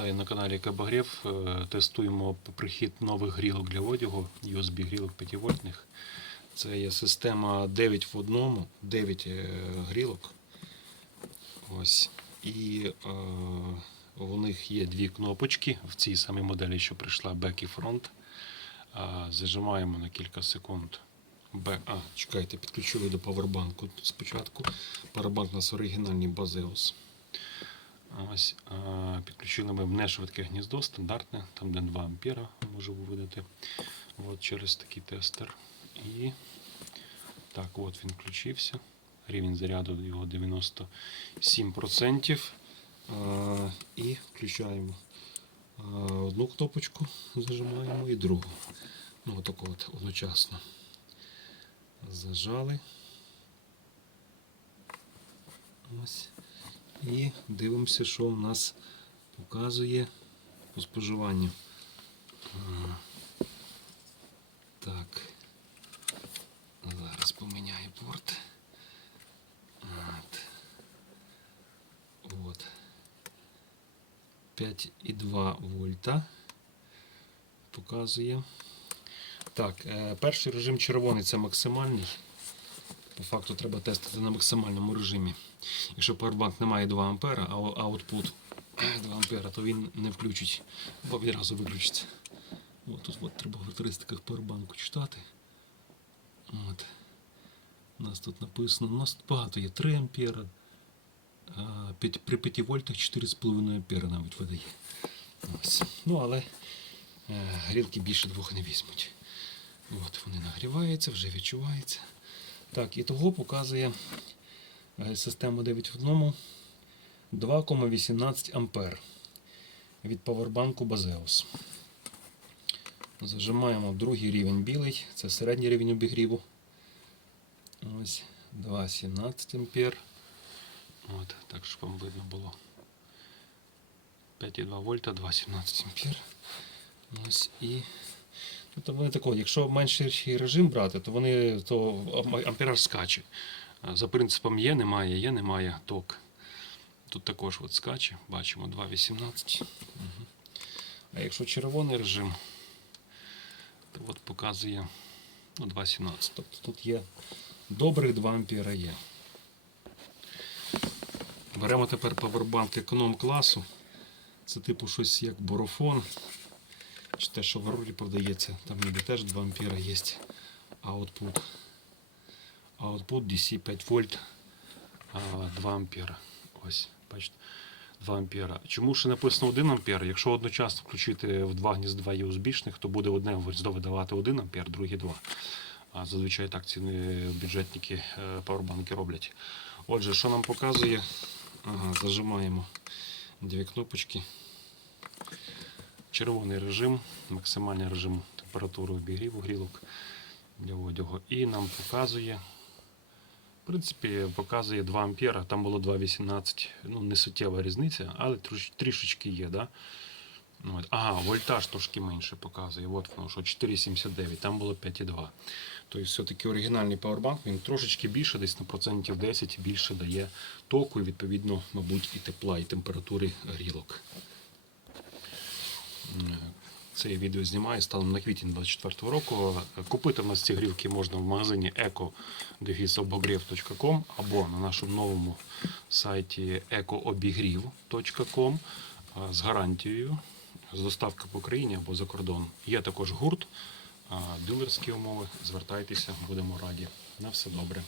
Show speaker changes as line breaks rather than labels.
Вітаю на каналі Кабагрів. Е, Тестуємо прихід нових грілок для одягу, USB грілок 5 вольтних. Це є система 9 в одному, 9 е, грілок. Ось. І е, у них є дві кнопочки в цій самій моделі, що прийшла back і. Е, Зажимаємо на кілька секунд. Back. А, чекайте, підключили до павербанку спочатку. Павербанк у нас оригінальний Baseus. Ось, підключили ми в нешвидке гніздо, стандартне, там де 2 ампера може виводити от, через такий тестер. І так, от він включився. Рівень заряду його 97%. І включаємо одну кнопочку, зажимаємо і другу. Ну, отако от одночасно. Зажали. Ось. І дивимося, що в нас показує по споживанню. Так. Зараз поміняю порт. От. От. 5,2 вольта показує. Так, е, перший режим червоний це максимальний. По факту треба тестити на максимальному режимі. Якщо Powerbank не має 2 А, а output 2 А, то він не включить, бо відразу виключиться. От тут от треба в характеристиках Powerbank читати. От. У нас тут написано, у нас багато є 3 ампера, а при 5 вольтах 4,5 ампера навіть видає. Ось. Ну, але е, грілки більше двох не візьмуть. От вони нагріваються, вже відчувається. Так, і того показує е, система 9 в одному 2,18 ампер від павербанку Baseus. Зажимаємо другий рівень білий, це середній рівень обігріву. Ось 2,17 ампер. От, так щоб вам видно було. 5,2 вольта, 2,17 ампер. Ось і Тобто вони тако, якщо менший режим брати, то вони то ампераж скаче. За принципом є, немає, є, немає ток. Тут також от скаче, бачимо 2,18. Мгм. А якщо червоний режим, то от показує ну, 2,17. Тобто тут є добрих 2 ампера є. Беремо тепер павербанк економ класу. Це типу щось як борофон. Те, що в Аврорі продається, там ніби теж 2 ампера є output. Output DC 5 вольт, 2 ампера. Ось, бачите, 2 ампера. Чому ще написано 1 ампер? Якщо одночасно включити в два гнізда USB-шних, то буде одне гніздо видавати 1 ампер, друге 2. А зазвичай так ці бюджетники е, роблять. Отже, що нам показує? Ага, зажимаємо дві кнопочки. Червоний режим, максимальний режим температури обігріву грілок для одягу. І нам показує, в принципі, показує 2 ампера, там було 2,18, ну не суттєва різниця, але трішечки є. Да? Ага, вольтаж трошки менше показує. От воно, що 4,79, там було 5,2. Тобто все-таки оригінальний павербанк, він трошечки більше, десь на процентів 10 більше дає току і відповідно, мабуть, і тепла, і температури грілок. Це відео знімаю станом на квітень 24 року. Купити в нас ці грілки можна в магазині eco або на нашому новому сайті ecoobігрів.com з гарантією з доставки по Україні або за кордон. Є також гурт, дилерські умови. Звертайтеся, будемо раді. На все добре.